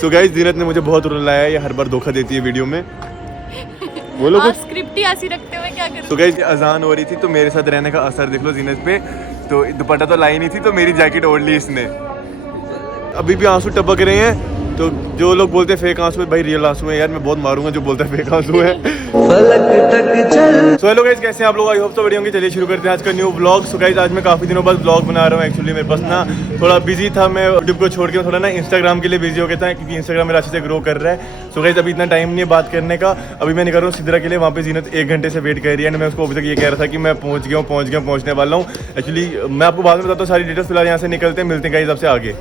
तो गाइस जीनत ने मुझे बहुत रुलाया है, ये हर बार धोखा देती है वीडियो में। बोलो कुछ। स्क्रिप्ट ही ऐसी रखते हुए क्या करूं? तो गाइस अजान हो रही थी तो मेरे साथ रहने का असर देख लो जीनत पे। तो दुपट्टा तो लाई नहीं थी तो मेरी जैकेट ओढ़ ली इसने। अभी भी आंसू टपक रहे हैं। तो जो लोग बोलते हैं फेक आंसू है, भाई रियल आंसू है यार, मैं बहुत मारूंगा जो बोलता है फेक आंसू है। सो हेलो गाइस, कैसे हैं आप लोग? आई होप तो बढ़िया होंगे। चलिए शुरू करते हैं आज का न्यू ब्लॉग। सो गाइस आज मैं काफ़ी दिनों बाद ब्लॉग बना रहा हूँ। एक्चुअली मेरे पास ना थोड़ा बिजी था, मैं यूट्यूब को छोड़ के थोड़ा ना इंस्टाग्राम के लिए बिजी हो गया था, क्योंकि इंस्टाग्राम मेरा अच्छे से ग्रो कर रहा है। सो गाइस अभी इतना टाइम नहीं है बात करने का। अभी मैं निकल रहा हूँ सिद्रा के लिए, वहाँ पे जीनत 1 घंटे से वेट कर रही है। एंड मैं उसको अभी तक ये कह रहा था कि मैं पहुँचने वाला हूँ। एक्चुअली मैं आपको बाद में बताता हूँ सारी डिटेल्स। फिलहाल यहाँ से निकलते हैं, मिलते हैं गाइस आपसे आगे।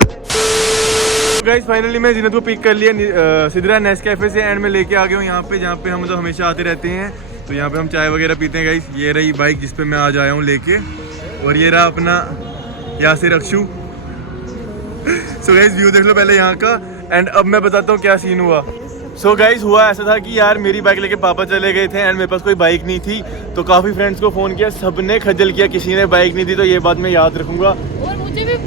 गाइस फाइनली मैं जीनत को पिक कर लिया सिद्रा नेस्कैफे से। एंड मैं लेके आ गया हूँ यहाँ पे, जहाँ पे हम मतलब हमेशा आते रहते हैं। तो यहाँ पे हम चाय वगैरह पीते हैं गाइस। ये रही बाइक जिस पे मैं आज आया हूँ लेके, और ये रहा अपना Yasir Akshu. So guys view देख लो पहले यहाँ का। एंड अब मैं बताता हूँ क्या सीन हुआ। सो गाइस हुआ ऐसा था कि यार मेरी बाइक लेके पापा चले गए थे एंड मेरे पास कोई बाइक नहीं थी। तो काफ़ी फ्रेंड्स को फ़ोन किया, सबने खज्जल किया, किसी ने बाइक नहीं दी। तो ये बात मैं याद रखूँगा। और मुझे भी,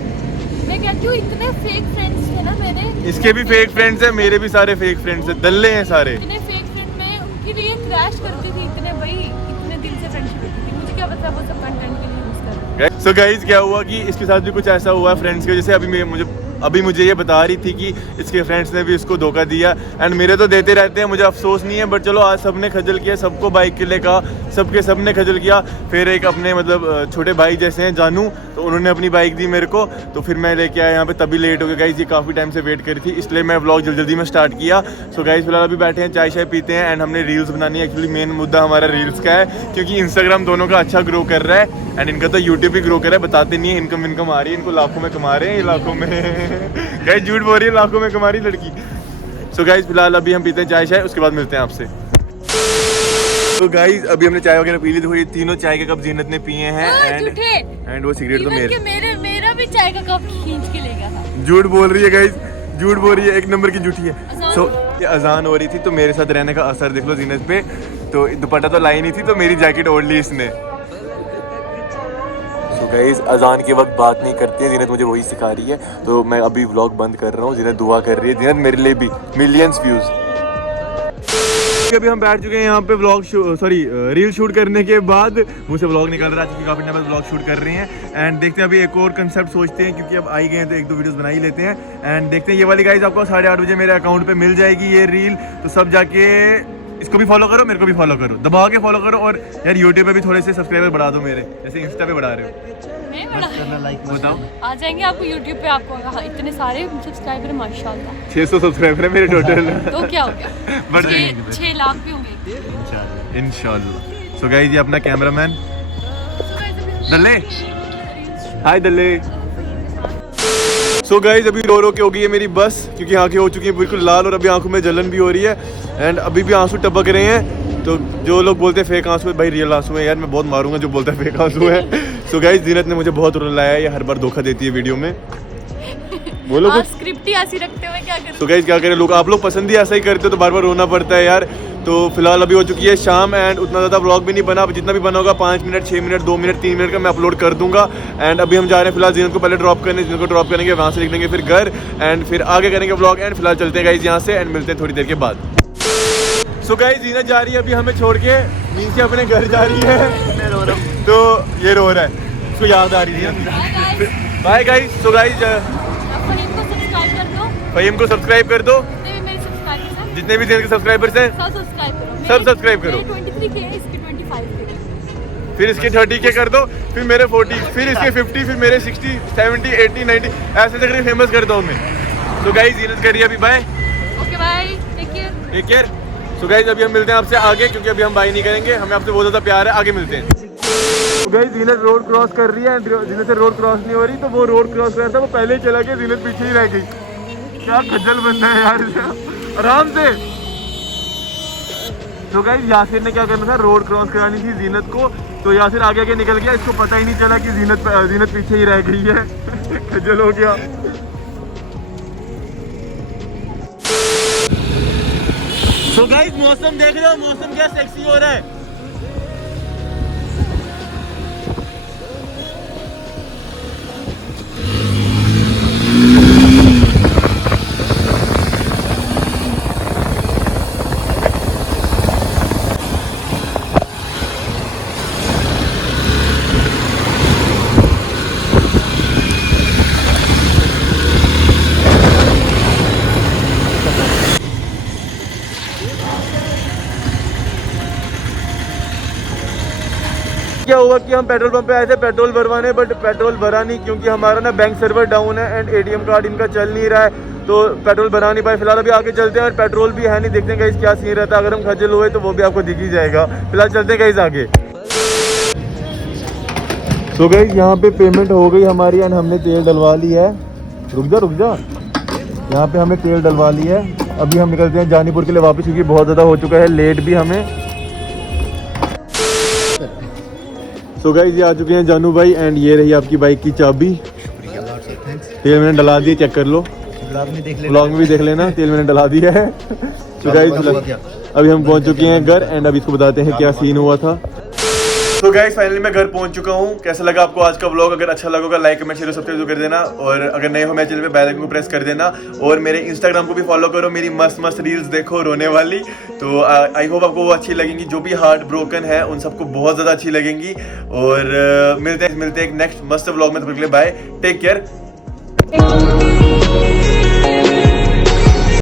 मैं क्या क्यों, इतने फेक फ्रेंड्स थे ना मेरे। इसके भी फेक फ्रेंड्स हैं, मेरे भी सारे फेक फ्रेंड्स हैं, दल्ले हैं सारे। इतने फेक फ्रेंड, मैं उनके लिए क्रैश करती थी इतने, भाई इतने दिल से फ्रेंडशिप होती थी। मुझे क्या पता वो सब कंटेंट के लिए यूज कर रहे हैं। सो गाइस क्या हुआ कि इसके साथ भी कुछ ऐसा हुआ फ्रेंड्स के, जैसे अभी मुझे ये बता रही थी कि इसके फ्रेंड्स ने भी इसको धोखा दिया। एंड मेरे तो देते रहते हैं, मुझे अफसोस नहीं है, बट चलो आज सबने खजल किया, सबको बाइक के लिए कहा, सबने खजल किया। फिर एक अपने मतलब छोटे भाई जैसे हैं जानू, तो उन्होंने अपनी बाइक दी मेरे को। तो फिर मैं लेके आया यहाँ पे, तभी लेट हो गया गाइस। ये काफ़ी टाइम से वेट करी थी, इसलिए मैं व्लॉग जल्दी में स्टार्ट किया। सो गाइस फिलहाल अभी बैठे हैं, चाय पीते हैं एंड हमने रील्स बनानी है। एक्चुअली मेन मुद्दा हमारा रील्स का है, क्योंकि इंस्टाग्राम दोनों का अच्छा ग्रो कर रहा है एंड इनका तो यूट्यूब भी ग्रो कर रहा है। बताते नहीं है, इनकम आ रही है, इनको लाखों में कमा रहे हैं, ये लाखों में गाइस झूठ बोल रही है, लाखों में कमा रही लड़की। सो गाइस फिलहाल अभी हम पीते हैं चाय, उसके बाद मिलते हैं आपसे। तो गाइस अभी हमने चाय वगैरह पी ली। तो ये तीनों चाय के कप जीनत ने पिए हैं एंड वो सिगरेट तो मेरा भी चाय का कप खींच के ले गया था। झूठ बोल रही है गाइस, झूठ बोल रही है, एक नंबर की झूठी है। सो ये अजान हो रही थी तो मेरे साथ रहने का असर देख लो जीनत पे। तो दुपट्टा तो लाई नहीं थी तो मेरी जैकेट ओढ़ ली इसने। तो गाइस अजान के वक्त बात नहीं करती है जीनत, मुझे वही सिखा रही है। तो मैं अभी व्लॉग बंद कर रहा हूँ, जीनत दुआ कर रही है, जीनत मेरे लिए भी मिलियंस व्यूज। अभी हम बैठ चुके हैं यहाँ पे रील शूट करने के बाद। मुझसे व्लॉग निकल रहा है क्योंकि काफ़ी टाइम बाद व्लॉग शूट कर रहे हैं। एंड देखते हैं अभी एक और कंसेप्ट सोचते हैं, क्योंकि अब आई गए हैं तो 1-2 वीडियोस बना ही लेते हैं। एंड देखते हैं, ये वाली गाइस आपको 8:30 बजे मेरे अकाउंट पे मिल जाएगी ये रील। तो सब जाके इसको भी फॉलो करो, मेरे को भी फॉलो करो, दबा के फॉलो करो। और यार यूट्यूब पे भी थोड़े से सब्सक्राइबर बढ़ा दो मेरे, जैसे इंस्टा पे बढ़ा रहे हो। बताओ आ जाएंगे आपको यूट्यूब पे, आपको इतने सारे सब्सक्राइबर माशाल्लाह। 600 सब्सक्राइबर है मेरे टोटल। तो क्या हो गया, बढ़ जाएंगे 6 लाख भी होंगे इंशाल्लाह। सो गाइस ये अपना कैमरामैन दल्ले, हाय दल्ले। सो गाइस अभी रो के हो गई है मेरी बस, क्योंकि आंखें हो चुकी हैं बिल्कुल लाल और अभी आंखों में जलन भी हो रही है। एंड अभी भी आंसू टपक रहे हैं। तो जो लोग बोलते हैं फेक आंसू है, भाई रियल आंसू है यार, मैं बहुत मारूंगा जो बोलता है फेक आंसू है। सो गाइस जीनत ने मुझे बहुत रुलाया है, ये हर बार धोखा देती है वीडियो में। बोलो कुछ। स्क्रिप्ट ही ऐसी रखते हुए क्या करूं? तो गाइस क्या करें, लोग आप लोग पसंद ही ऐसा ही करते हो तो बार बार रोना पड़ता है यार। तो फिलहाल अभी हो चुकी है शाम एंड उतना ज़्यादा व्लॉग भी नहीं बना। अब जितना भी बना होगा 5 मिनट, 6 मिनट, 2 मिनट, 3 मिनट का मैं अपलोड कर दूंगा। एंड अभी हम जा रहे हैं फिलहाल जीनत को पहले ड्रॉप करने, जीनत को ड्रॉप करेंगे, वहाँ से निकलेंगे फिर घर एंड फिर आगे करेंगे व्लॉग। एंड फिलहाल चलते हैं गाइस यहाँ से एंड मिलते हैं थोड़ी देर के बाद। सो गाइस जीनत जा रही है अभी हमें छोड़ के, नीचे अपने घर जा रही है। मैं रो रहा हूँ तो ये रो रहा है, उसको याद आ रही है। Bye guys. So guys Fahim को सब्सक्राइब कर दो, जितने भी जीनत के सब्सक्राइबर्स हैं सब सब्सक्राइब करो। 23 के, इसके 25 के, फिर इसके 30 के कर दो, फिर मेरे 40, फिर इसके 50, फिर मेरे 60, 70, 80, 90 ऐसे तक फेमस कर दो मैं। तो गाइस जीनत करिए अभी bye. Okay bye, take care. So guys अभी हम मिलते हैं आपसे आगे, क्योंकि अभी हम बाय नहीं करेंगे, हमें आपसे बहुत ज़्यादा प्यार है, आगे मिलते हैं। तो गाइस जीनत रोड क्रॉस कर रही है, जीनत से रोड क्रॉस नहीं हो रही, तो वो रोड क्रॉस कर रहा था, वो पहले ही चला गया, जीनत पीछे ही रह गई। क्या खज्जल बंदा है यार, आराम से। तो गाइस यासिर ने क्या करना था, रोड क्रॉस करानी थी जीनत को, तो यासिर आगे आगे निकल गया, इसको पता ही नहीं चला कि जीनत पीछे ही रह गई है। खज्जल हो गया। तो गाइस मौसम देख रहे हो, मौसम क्या सेक्सी हो रहा है। क्या हुआ कि हम पेट्रोल पंप पे आए थे पेट्रोल भरवाने, बट पेट्रोल भरा नहीं क्योंकि हमारा ना बैंक सर्वर डाउन है एंड एटीएम कार्ड इनका चल नहीं रहा है, तो पेट्रोल भरा नहीं पाए। फिलहाल अभी आगे चलते हैं और पेट्रोल भी है नहीं, देखते हैं गाइस क्या सीन रहता है। अगर हम खजल हुए तो वो भी आपको दिख ही जाएगा। फिलहाल चलते हैं गाइस आगे। तो गाइस यहाँ पे पेमेंट हो गई हमारी एंड हमने तेल डलवा लिया है। रुक जा, यहाँ पे हमें तेल डलवा लिया है। अभी हम निकलते हैं जानीपुर के लिए वापस, क्योंकि बहुत ज़्यादा हो चुका है लेट भी हमें। सो गाइस ये आ चुके हैं जानू भाई एंड ये रही आपकी बाइक की चाबी। तेल मैंने डला दिया, चेक कर लो, ब्लॉग में भी देख लेना, तेल मैंने डला दिया है। तो गाइस अभी हम पहुंच चुके हैं घर एंड अभी इसको बताते हैं क्या सीन हुआ था। तो गाइस फाइनली मैं घर पहुंच चुका हूं। कैसा लगा आपको आज का व्लॉग? अगर अच्छा लगा लाइक कमेंट शेयर सब्सक्राइब कर देना, और अगर नए हो मेरे चैनल पे बेल आइकन को प्रेस कर देना, और मेरे इंस्टाग्राम को भी फॉलो करो, मेरी मस्त मस्त रील्स देखो रोने वाली। तो आई होप आपको वो अच्छी लगेंगी, जो भी हार्ट ब्रोकन है उन सबको बहुत ज़्यादा अच्छी लगेंगी। और मिलते हैं एक नेक्स्ट मस्त व्लॉग में। तब तक के लिए बाय, टेक केयर।